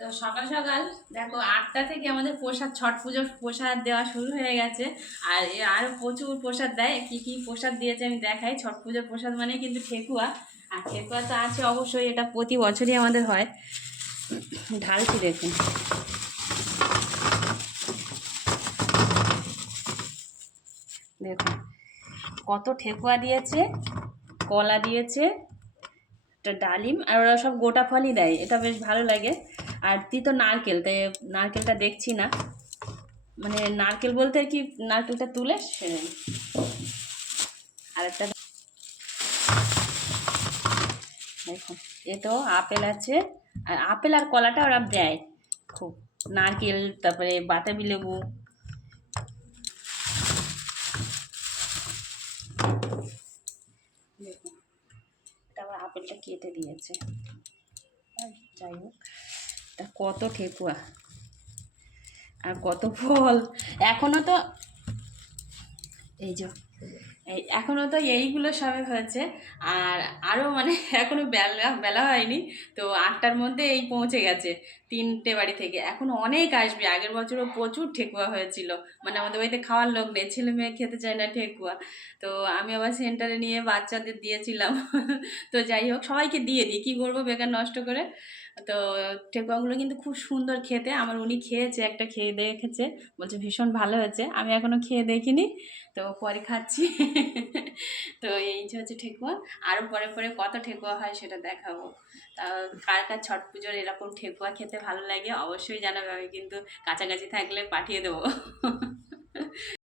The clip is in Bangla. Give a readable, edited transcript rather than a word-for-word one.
তো সকাল সকাল দেখো 8টা থেকে আমাদের প্রসাদ, ছট পুজোর প্রসাদ দেওয়া শুরু হয়ে গেছে। আর আরও প্রচুর প্রসাদ দেয়। কি কি প্রসাদ দিয়েছে আমি দেখাই। ছট পুজোর প্রসাদ মানে কিন্তু ঠেকুয়া, আর ঠেকুয়া তো আছে অবশ্যই, এটা প্রতি বছরই আমাদের হয়। ঢালছি দেখুন, দেখুন কত ঠেকুয়া দিয়েছে, কলা দিয়েছে, একটা ডালিম, আর ওরা সব গোটা ফলই দেয়, এটা বেশ ভালো লাগে। আর তো নারকেল, তাই নারকেলটা দেখছি না, মানে নারকেল বলতে আর কি, নারকেলটা তুলে সেরে। আর একটা দেখুন, এ তো আপেল আছে, আর আপেল আর কলাটা ওরা দেয় খুব। নারকেল, তারপরে বাতাবি লেবু, দেখুন তারপর আপেলটা কেটে দিয়েছে। আর যাই হোক, তা কত ঠেকুয়া আর কত ফল এখনো তো, এই যে এখনও তো এইগুলো সবে হয়েছে। আর আরও মানে এখনও বেলা বেলা হয়নি, তো 8টার মধ্যে এই পৌঁছে গেছে 3টে বাড়ি থেকে। এখন অনেক আসবে, আগের বছরও প্রচুর ঠেকুয়া হয়েছিল। মানে আমাদের বাড়িতে খাওয়ার লোক নেই, ছেলে মেয়ে খেতে চায় না ঠেকুয়া, তো আমি আবার সেন্টারে নিয়ে বাচ্চাদের দিয়েছিলাম। তো যাই হোক, সবাইকে দিয়ে দিই, কী করবো বেকার নষ্ট করে। তো ঠেকুয়াগুলো কিন্তু খুব সুন্দর খেতে। আমার উনি খেয়েছে, একটা খেয়ে দেখেছে, বলছে ভীষণ ভালো হয়েছে। আমি এখনও খেয়ে দেখিনি, তো পরে খাচ্ছি। তো এই যে হচ্ছে ঠেকুয়া। আরও পরে পরে কত ঠেকুয়া হয় সেটা দেখাবো। তা কার কার ছট পুজোর এরকম ঠেকুয়া খেতে ভালো লাগে অবশ্যই জানাবে, আমি কিন্তু কাছাকাছি থাকলে পাঠিয়ে দেবো।